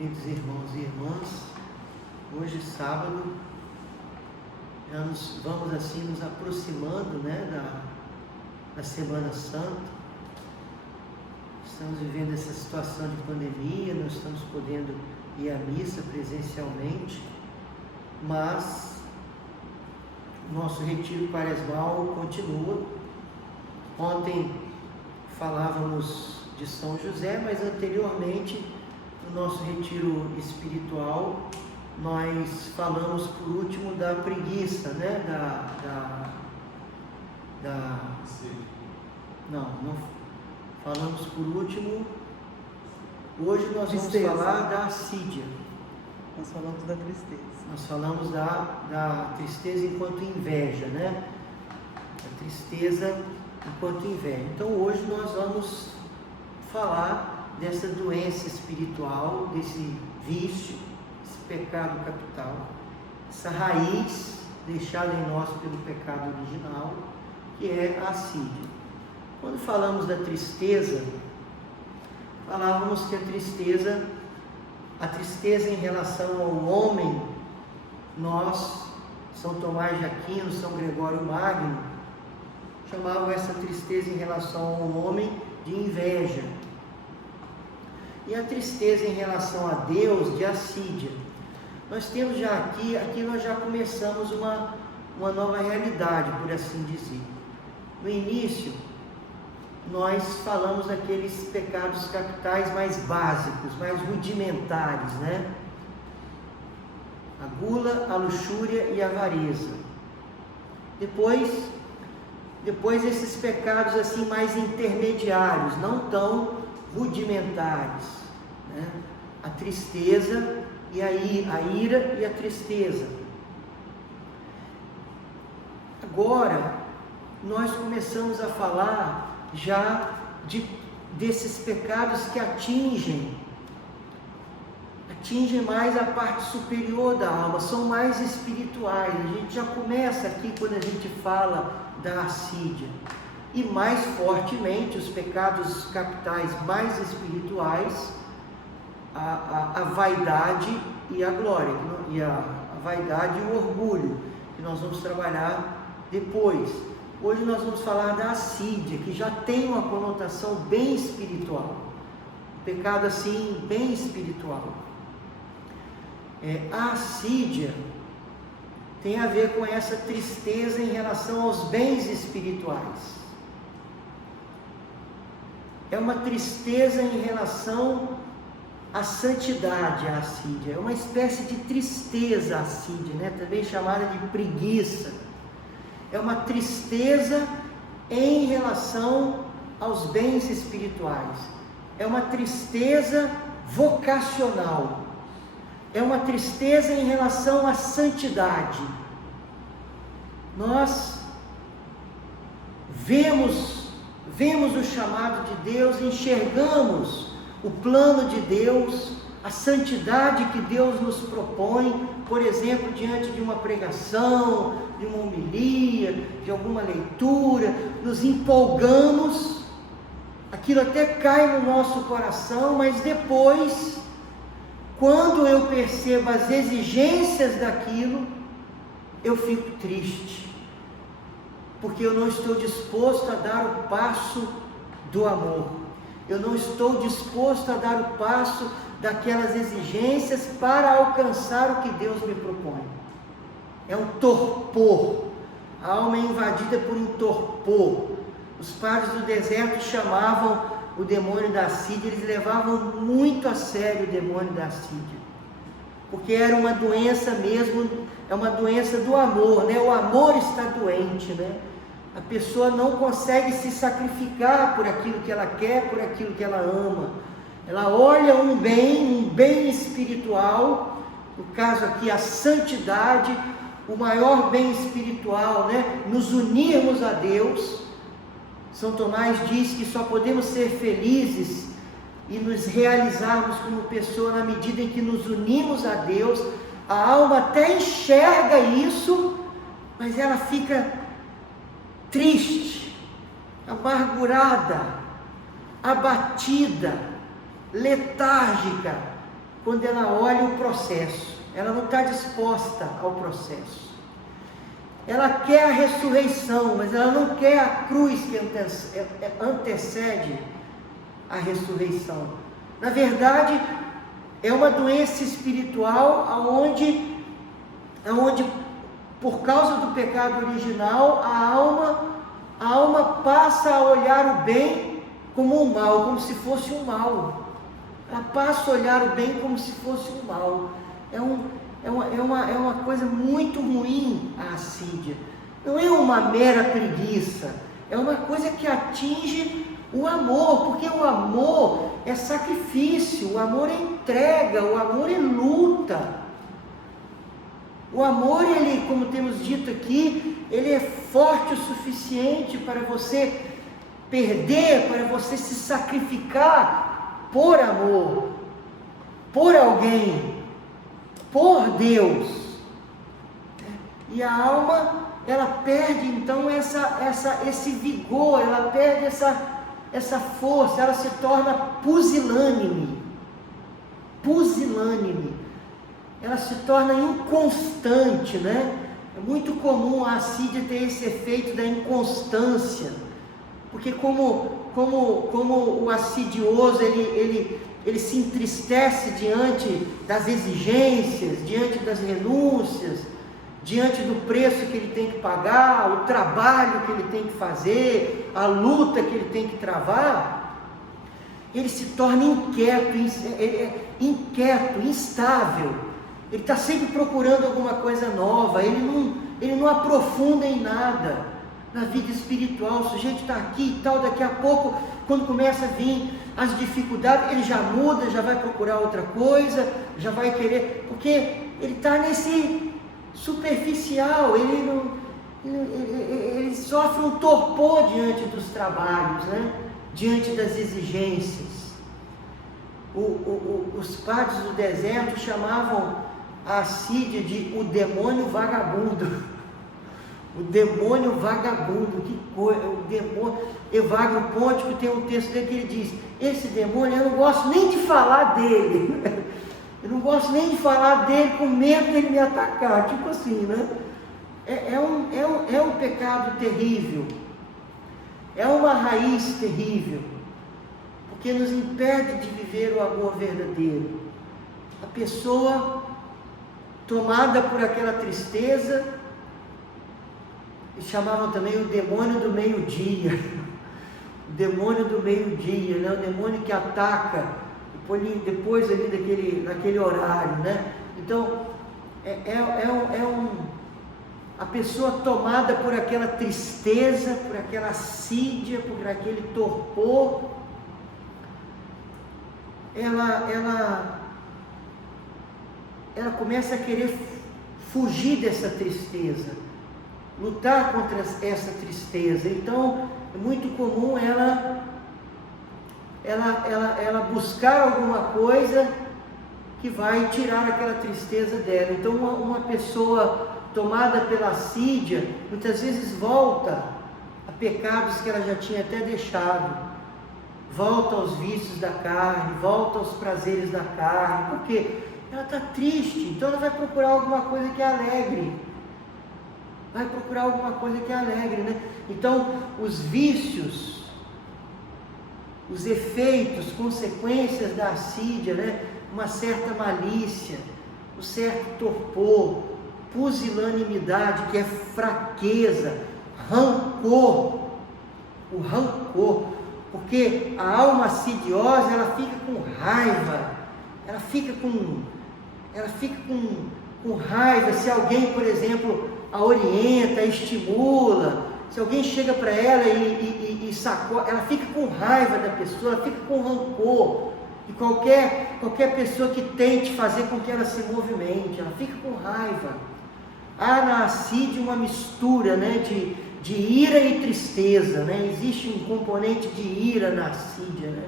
Queridos irmãos e irmãs, hoje sábado, já vamos assim nos aproximando, da Semana Santa. Estamos vivendo essa situação de pandemia, não estamos podendo ir à missa presencialmente, mas nosso retiro quaresmal continua. Ontem falávamos de São José, mas anteriormente, no nosso retiro espiritual, nós falamos por último da preguiça, não falamos por último. Hoje nós vamos falar da assídia. Nós falamos da tristeza. Nós falamos da tristeza enquanto inveja, A tristeza enquanto inveja. Então hoje nós vamos falar dessa doença espiritual, desse vício, esse pecado capital, essa raiz deixada em nós pelo pecado original, que é a assídia. Quando falamos da tristeza, falávamos que a tristeza em relação ao homem, nós, São Tomás de Aquino, São Gregório Magno, chamavam essa tristeza em relação ao homem de inveja. E a tristeza em relação a Deus de assídia. Nós temos já aqui nós já começamos uma nova realidade, por assim dizer. No início, nós falamos daqueles pecados capitais mais básicos, mais rudimentares, A gula, a luxúria e a avareza. Depois esses pecados assim mais intermediários, não tão rudimentares, A tristeza e a ira e a tristeza. Agora nós começamos a falar já desses pecados que atingem mais a parte superior da alma, são mais espirituais. A gente já começa aqui quando a gente fala da assídia. E mais fortemente os pecados capitais mais espirituais, a vaidade e a glória, a vaidade e o orgulho, que nós vamos trabalhar depois. Hoje nós vamos falar da assídia, que já tem uma conotação bem espiritual, pecado assim bem espiritual. A assídia tem a ver com essa tristeza em relação aos bens espirituais. É uma tristeza em relação à santidade, a assídia. É uma espécie de tristeza a assídia, também chamada de preguiça. É uma tristeza em relação aos bens espirituais. É uma tristeza vocacional. É uma tristeza em relação à santidade. Nós vemos o chamado de Deus, enxergamos o plano de Deus, a santidade que Deus nos propõe, por exemplo, diante de uma pregação, de uma homilia, de alguma leitura, nos empolgamos, aquilo até cai no nosso coração, mas depois, quando eu percebo as exigências daquilo, eu fico triste, porque eu não estou disposto a dar o passo do amor, eu não estou disposto a dar o passo daquelas exigências para alcançar o que Deus me propõe. É um torpor, a alma é invadida por um torpor. Os padres do deserto chamavam o demônio da assídia, eles levavam muito a sério o demônio da assídia, porque era uma doença mesmo, é uma doença do amor, O amor está doente, A pessoa não consegue se sacrificar por aquilo que ela quer, por aquilo que ela ama. Ela olha um bem espiritual, no caso aqui a santidade, o maior bem espiritual, Nos unirmos a Deus. São Tomás diz que só podemos ser felizes e nos realizarmos como pessoa na medida em que nos unimos a Deus. A alma até enxerga isso, mas ela fica triste, amargurada, abatida, letárgica, quando ela olha o processo. Ela não está disposta ao processo. Ela quer a ressurreição, mas ela não quer a cruz que antecede a ressurreição. Na verdade, é uma doença espiritual onde por causa do pecado original, a alma passa a olhar o bem como um mal, como se fosse um mal. Ela passa a olhar o bem como se fosse um mal. É uma coisa muito ruim a assídia. Não é uma mera preguiça, é uma coisa que atinge o amor, porque o amor é sacrifício, o amor é entrega, o amor é luta. O amor, ele, como temos dito aqui, ele é forte o suficiente para você perder, para você se sacrificar por amor, por alguém, por Deus. E a alma, ela perde então esse vigor, ela perde essa força, ela se torna pusilânime. Ela se torna inconstante, né? É muito comum a assídia ter esse efeito da inconstância, porque como o assidioso, ele se entristece diante das exigências, diante das renúncias, diante do preço que ele tem que pagar, o trabalho que ele tem que fazer, a luta que ele tem que travar, ele se torna inquieto, instável. Ele está sempre procurando alguma coisa nova, ele não aprofunda em nada na vida espiritual. O sujeito está aqui e tal, daqui a pouco, quando começa a vir as dificuldades, ele já muda, já vai procurar outra coisa, já vai querer, porque ele está nesse superficial, ele sofre um torpor diante dos trabalhos, né? Diante das exigências. Os padres do deserto chamavam a assídia de o demônio vagabundo. O demônio vagabundo, que coisa, o demônio. Evagrio Pontico tem um texto dele que ele diz: esse demônio, eu não gosto nem de falar dele, eu não gosto nem de falar dele com medo dele me atacar, tipo assim, né? É um pecado terrível, é uma raiz terrível, porque nos impede de viver o amor verdadeiro. A pessoa tomada por aquela tristeza, eles chamavam também o demônio do meio-dia, o demônio do meio-dia, né? O demônio que ataca depois ali naquele horário, né? Então, a pessoa tomada por aquela tristeza, por aquela assídia, por aquele torpor, ela começa a querer fugir dessa tristeza, lutar contra essa tristeza. Então é muito comum ela buscar alguma coisa que vai tirar aquela tristeza dela. Então uma pessoa tomada pela assídia muitas vezes volta a pecados que ela já tinha até deixado, volta aos vícios da carne, volta aos prazeres da carne. Por quê? Ela está triste, então ela vai procurar alguma coisa que a alegre. Né? Então, os vícios, os efeitos, consequências da assídia, né? Uma certa malícia, um certo torpor, pusilanimidade, que é fraqueza, rancor, o rancor, porque a alma assidiosa, ela fica com raiva, ela fica com raiva se alguém, por exemplo, a orienta, a estimula, se alguém chega para ela e sacode, ela fica com raiva da pessoa, ela fica com rancor de qualquer pessoa que tente fazer com que ela se movimente, ela fica com raiva. Há na assídia uma mistura, né, de ira e tristeza, né? Existe um componente de ira na assídia, né?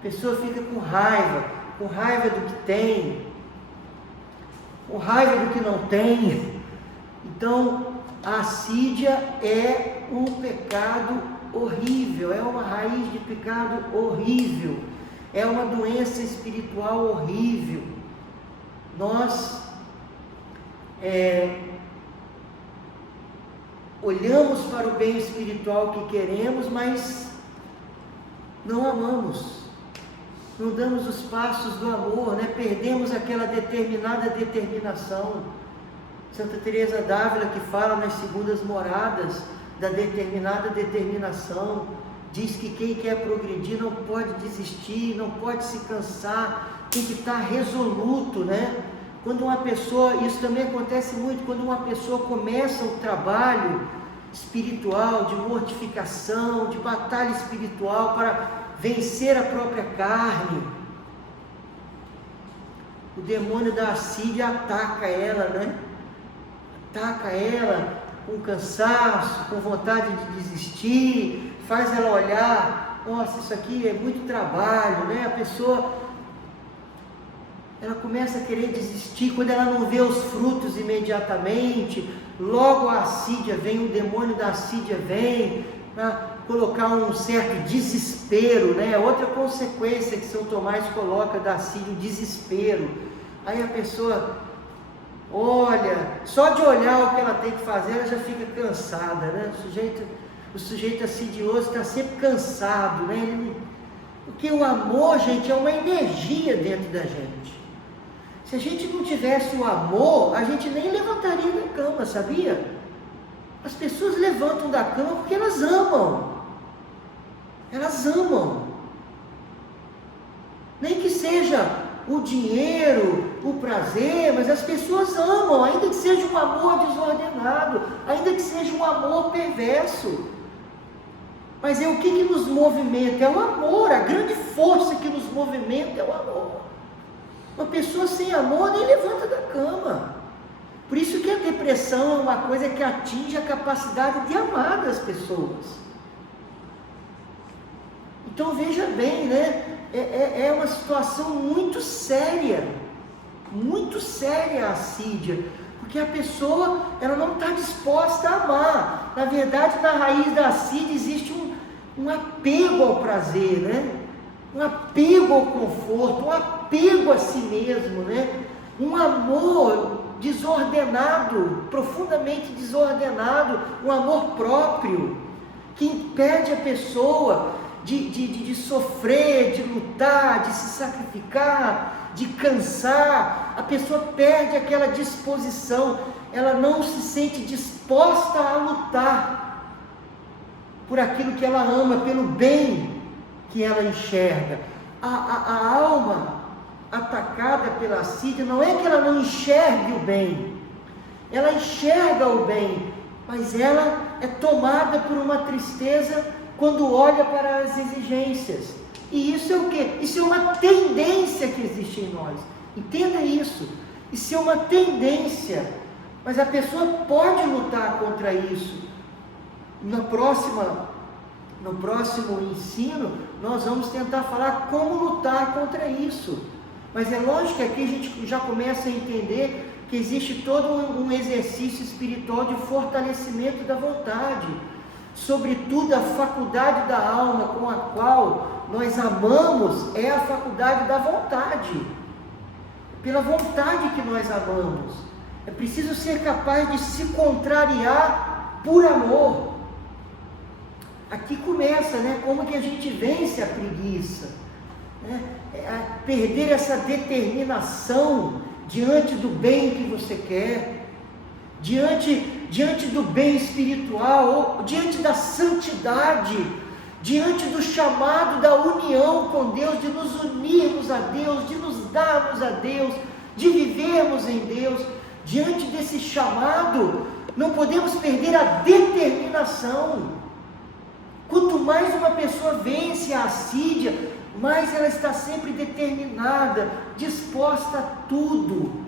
A pessoa fica com raiva do que tem, com raiva do que não tem. Então, a assídia é um pecado horrível, é uma raiz de pecado horrível, é uma doença espiritual horrível. nós olhamos para o bem espiritual que queremos, mas não amamos, não damos os passos do amor, né? Perdemos aquela determinada determinação. Santa Teresa d'Ávila, que fala nas segundas moradas da determinada determinação, diz que quem quer progredir não pode desistir, não pode se cansar, tem que estar resoluto, né? Quando uma pessoa, isso também acontece muito, quando uma pessoa começa o trabalho espiritual, de mortificação, de batalha espiritual para vencer a própria carne, o demônio da assídia ataca ela, né? Ataca ela com cansaço, com vontade de desistir, faz ela olhar, nossa, isso aqui é muito trabalho, né? A pessoa, ela começa a querer desistir, quando ela não vê os frutos imediatamente, logo a assídia vem, o demônio da assídia vem, para colocar um certo desespero, né? Outra consequência que São Tomás coloca da assídia, o desespero. Aí a pessoa olha, só de olhar o que ela tem que fazer, ela já fica cansada, né? O sujeito assidioso está sempre cansado, né? Porque o amor, gente, é uma energia dentro da gente. Se a gente não tivesse o amor, a gente nem levantaria da cama, sabia? As pessoas levantam da cama porque elas amam. Elas amam. Nem que seja o dinheiro, o prazer, mas as pessoas amam, ainda que seja um amor desordenado, ainda que seja um amor perverso. Mas o que nos movimenta? É o amor, a grande força que nos movimenta é o amor. Uma pessoa sem amor nem levanta da cama. Por isso que a depressão é uma coisa que atinge a capacidade de amar das pessoas. Então veja bem, né? É uma situação muito séria a assídia, porque a pessoa, ela não está disposta a amar. Na verdade, na raiz da assídia existe um apego ao prazer, né? Um apego ao conforto, um apego a si mesmo, né? Um amor desordenado, profundamente desordenado, um amor próprio, que impede a pessoa de sofrer, de lutar, de se sacrificar, de cansar. A pessoa perde aquela disposição, ela não se sente disposta a lutar por aquilo que ela ama, pelo bem que ela enxerga. A alma atacada pela assídia não é que ela não enxergue o bem, ela enxerga o bem, mas ela é tomada por uma tristeza quando olha para as exigências. E isso é o quê? Isso é uma tendência que existe em nós. Entenda isso. Isso é uma tendência. Mas a pessoa pode lutar contra isso. No próximo ensino, nós vamos tentar falar como lutar contra isso. Mas é lógico que aqui a gente já começa a entender que existe todo um exercício espiritual de fortalecimento da vontade. Sobretudo a faculdade da alma com a qual nós amamos é a faculdade da vontade. Pela vontade que nós amamos. É preciso ser capaz de se contrariar por amor. Aqui começa, né? Como que a gente vence a preguiça, né? Perder essa determinação diante do bem que você quer, diante do bem espiritual, ou diante da santidade, diante do chamado da união com Deus, de nos unirmos a Deus, de nos darmos a Deus, de vivermos em Deus. Diante desse chamado, não podemos perder a determinação. Quanto mais uma pessoa vence a assídia, mais ela está sempre determinada, disposta a tudo.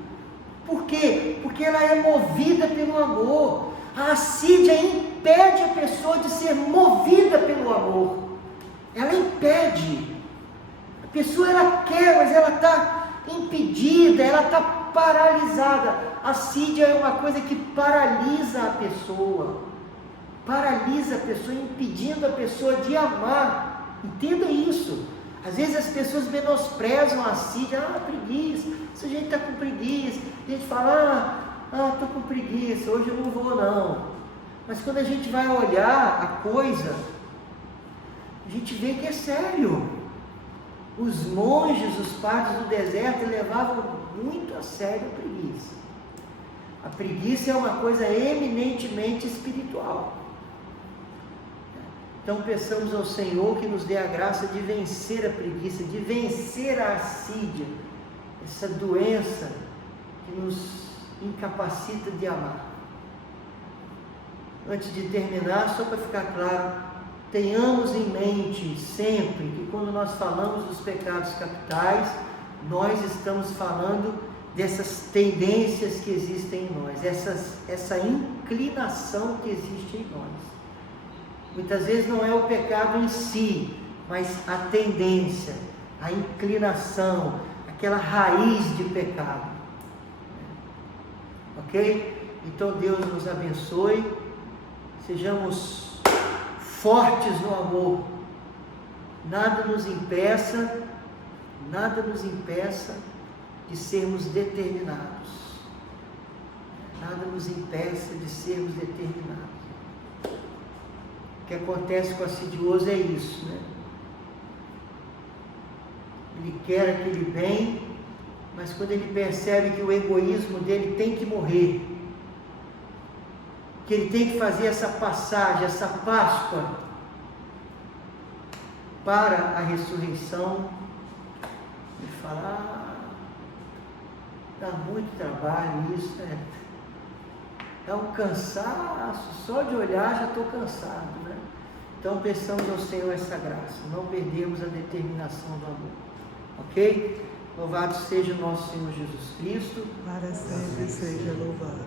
Por quê? Porque ela é movida pelo amor. A assídia impede a pessoa de ser movida pelo amor. Ela impede. A pessoa, ela quer, mas ela está impedida, ela está paralisada. A assídia é uma coisa que paralisa a pessoa. Paralisa a pessoa, impedindo a pessoa de amar. Entenda isso. Às vezes as pessoas menosprezam a assídia, preguiça, o sujeito está com preguiça. A gente fala, estou com preguiça, hoje eu não vou não. Mas quando a gente vai olhar a coisa, a gente vê que é sério. Os monges, os padres do deserto, levavam muito a sério a preguiça. A preguiça é uma coisa eminentemente espiritual. Então peçamos ao Senhor que nos dê a graça de vencer a preguiça, de vencer a assídia, essa doença que nos incapacita de amar. Antes de terminar, só para ficar claro, tenhamos em mente sempre que quando nós falamos dos pecados capitais, nós estamos falando dessas tendências que existem em nós, essa inclinação que existe em nós. Muitas vezes não é o pecado em si, mas a tendência, a inclinação, aquela raiz de pecado. Ok? Então Deus nos abençoe, sejamos fortes no amor, nada nos impeça de sermos determinados, nada nos impeça de sermos determinados. O que acontece com o assidioso é isso, né? Ele quer aquele bem, mas quando ele percebe que o egoísmo dele tem que morrer, que ele tem que fazer essa passagem, essa Páscoa para a ressurreição, ele fala, dá muito trabalho isso, né? É um cansaço, só de olhar já estou cansado, né? Então peçamos ao Senhor essa graça, não perdemos a determinação do amor, ok? Louvado seja o nosso Senhor Jesus Cristo. Para sempre seja louvado.